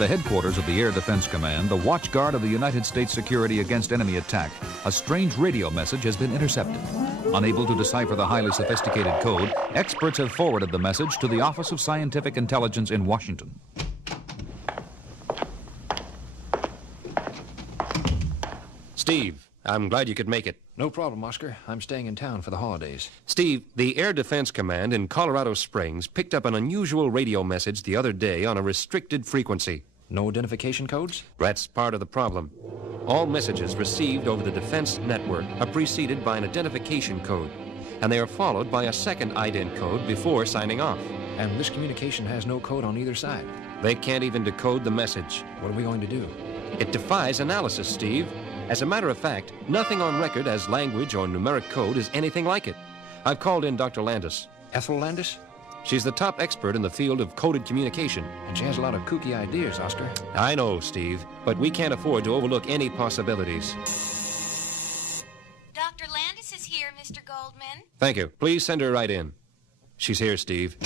the headquarters of the Air Defense Command, the watchguard of the United States security against enemy attack, a strange radio message has been intercepted. Unable to decipher the highly sophisticated code, experts have forwarded the message to the Office of Scientific Intelligence in Washington. Steve, I'm glad you could make it. No problem, Oscar. I'm staying in town for the holidays. Steve, the Air Defense Command in Colorado Springs picked up an unusual radio message the other day on a restricted frequency. No identification codes? That's part of the problem. All messages received over the defense network are preceded by an identification code, and they are followed by a second ident code before signing off. And this communication has no code on either side. They can't even decode the message. What are we going to do? It defies analysis, Steve. As a matter of fact, nothing on record as language or numeric code is anything like it. I've called in Dr. Landis. Ethel Landis? She's the top expert in the field of coded communication. And she has a lot of kooky ideas, Oscar. I know, Steve, but we can't afford to overlook any possibilities. Dr. Landis is here, Mr. Goldman. Thank you. Please send her right in. She's here, Steve.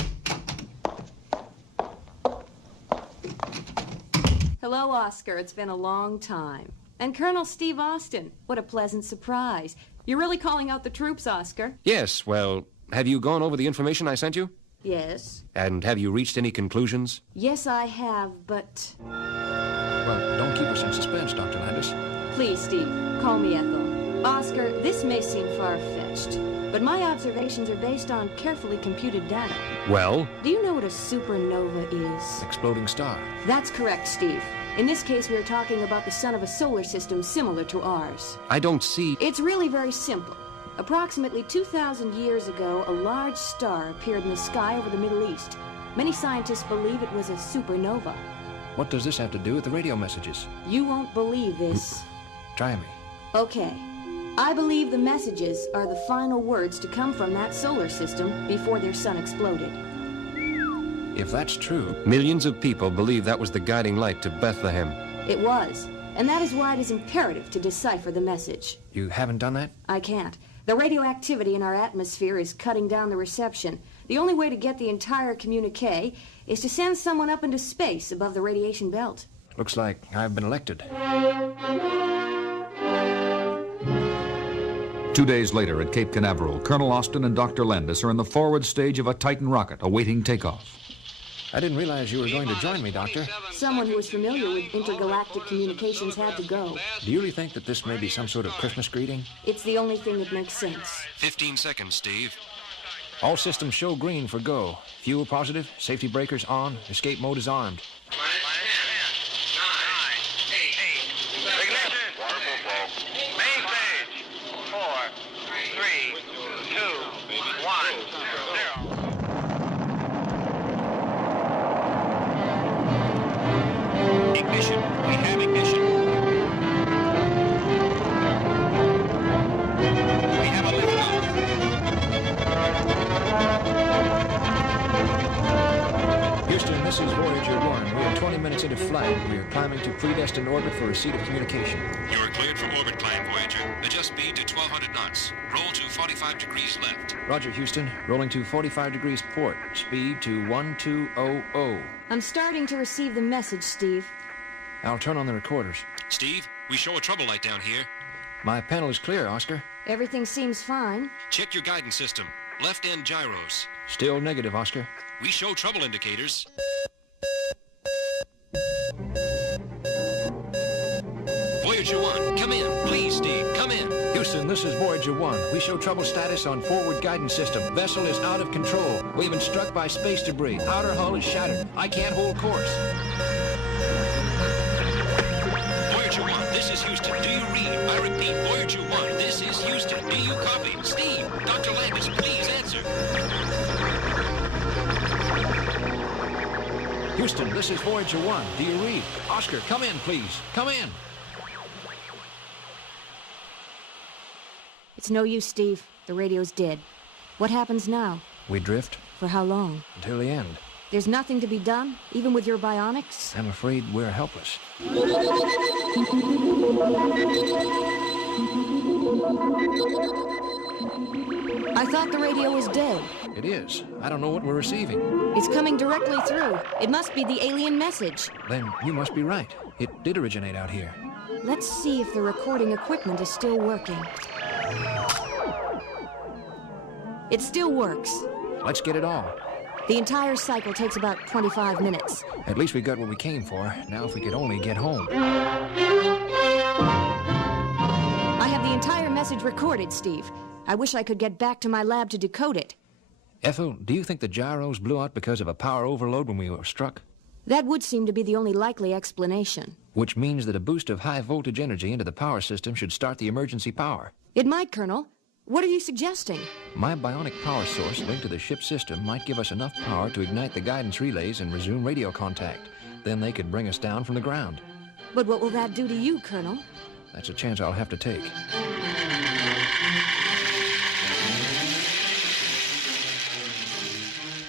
Hello, Oscar. It's been a long time. And Colonel Steve Austin. What a pleasant surprise. You're really calling out the troops, Oscar? Yes, well, have you gone over the information I sent you? Yes. And have you reached any conclusions? Yes, I have, but... Well, don't keep us in suspense, Dr. Landis. Please, Steve, call me Ethel. Oscar, this may seem far-fetched, but my observations are based on carefully computed data. Well? Do you know what a supernova is? Exploding star. That's correct, Steve. In this case, we are talking about the sun of a solar system similar to ours. I don't see... It's really very simple. Approximately 2,000 years ago, a large star appeared in the sky over the Middle East. Many scientists believe it was a supernova. What does this have to do with the radio messages? You won't believe this. Try me. Okay. I believe the messages are the final words to come from that solar system before their sun exploded. If that's true... Millions of people believe that was the guiding light to Bethlehem. It was. And that is why it is imperative to decipher the message. You haven't done that? I can't. The radioactivity in our atmosphere is cutting down the reception. The only way to get the entire communique is to send someone up into space above the radiation belt. Looks like I've been elected. 2 days later at Cape Canaveral, Colonel Austin and Dr. Landis are in the forward stage of a Titan rocket awaiting takeoff. I didn't realize you were going to join me, Doctor. Someone who is familiar with intergalactic communications had to go. Do you really think that this may be some sort of Christmas greeting? It's the only thing that makes sense. 15 seconds, Steve. All systems show green for go. Fuel positive, safety breakers on, escape mode is armed. 10, 9, 8. Ignition. Main stage. 4, 3, 2, 1, 0. Ignition. We have ignition. We have a liftoff. Houston, this is Voyager 1. We are 20 minutes into flight. We are climbing to predestined orbit for receipt of communication. You are cleared for orbit climb, Voyager. Adjust speed to 1200 knots. Roll to 45 degrees left. Roger, Houston. Rolling to 45 degrees port. Speed to 1200. I'm starting to receive the message, Steve. I'll turn on the recorders. Steve, we show a trouble light down here. My panel is clear, Oscar. Everything seems fine. Check your guidance system. Left end gyros. Still negative, Oscar. We show trouble indicators. Voyager 1, come in. Please, Steve, come in. Houston, this is Voyager 1. We show trouble status on forward guidance system. Vessel is out of control. We've been struck by space debris. Outer hull is shattered. I can't hold course. Voyager 1, this is Houston. Do you read? I repeat, Voyager 1, this is Houston. Do you copy? Steve, Dr. Landis, please answer. Houston, this is Voyager 1. Do you read? Oscar, come in, please. Come in. It's no use, Steve. The radio's dead. What happens now? We drift For how long? until the end. There's nothing to be done, even with your bionics? I'm afraid we're helpless. I thought the radio was dead. It is. I don't know what we're receiving. It's coming directly through. It must be the alien message. Then you must be right. It did originate out here. Let's see if the recording equipment is still working. It still works. Let's get it all. The entire cycle takes about 25 minutes. At least we got what we came for. Now if we could only get home. I have the entire message recorded, Steve. I wish I could get back to my lab to decode it. Ethel, do you think the gyros blew out because of a power overload when we were struck? That would seem to be the only likely explanation. Which means that a boost of high voltage energy into the power system should start the emergency power. It might, Colonel. What are you suggesting? My bionic power source linked to the ship's system might give us enough power to ignite the guidance relays and resume radio contact. Then they could bring us down from the ground. But what will that do to you, Colonel? That's a chance I'll have to take.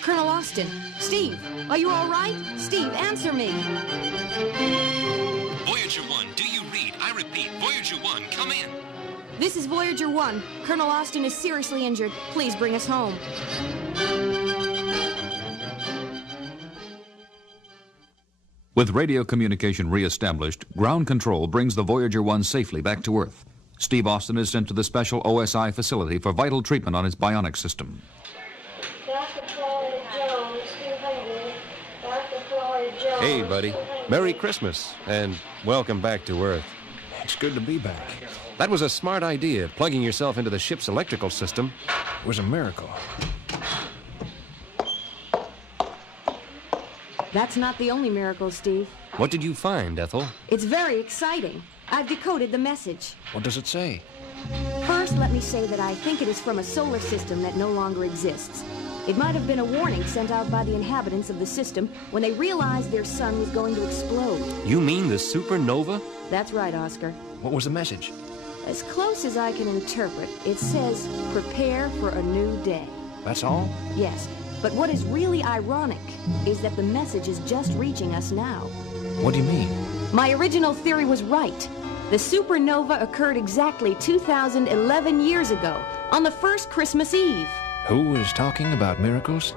Colonel Austin. Steve, are you all right? Steve, answer me. Voyager 1, do you read? I repeat, Voyager 1, come in. This is Voyager 1. Colonel Austin is seriously injured. Please bring us home. With radio communication reestablished, ground control brings the Voyager 1 safely back to Earth. Steve Austin is sent to the special OSI facility for vital treatment on his bionic system. Hey, buddy. Merry Christmas, and welcome back to Earth. It's good to be back. That was a smart idea, plugging yourself into the ship's electrical system. It was a miracle. That's not the only miracle, Steve. What did you find, Ethel? It's very exciting. I've decoded the message. What does it say? First, let me say that I think it is from a solar system that no longer exists. It might have been a warning sent out by the inhabitants of the system when they realized their sun was going to explode. You mean the supernova? That's right, Oscar. What was the message? As close as I can interpret, it says, prepare for a new day. That's all? Yes, but what is really ironic is that the message is just reaching us now. What do you mean? My original theory was right. The supernova occurred exactly 2011 years ago, on the first Christmas Eve. Who is talking about miracles?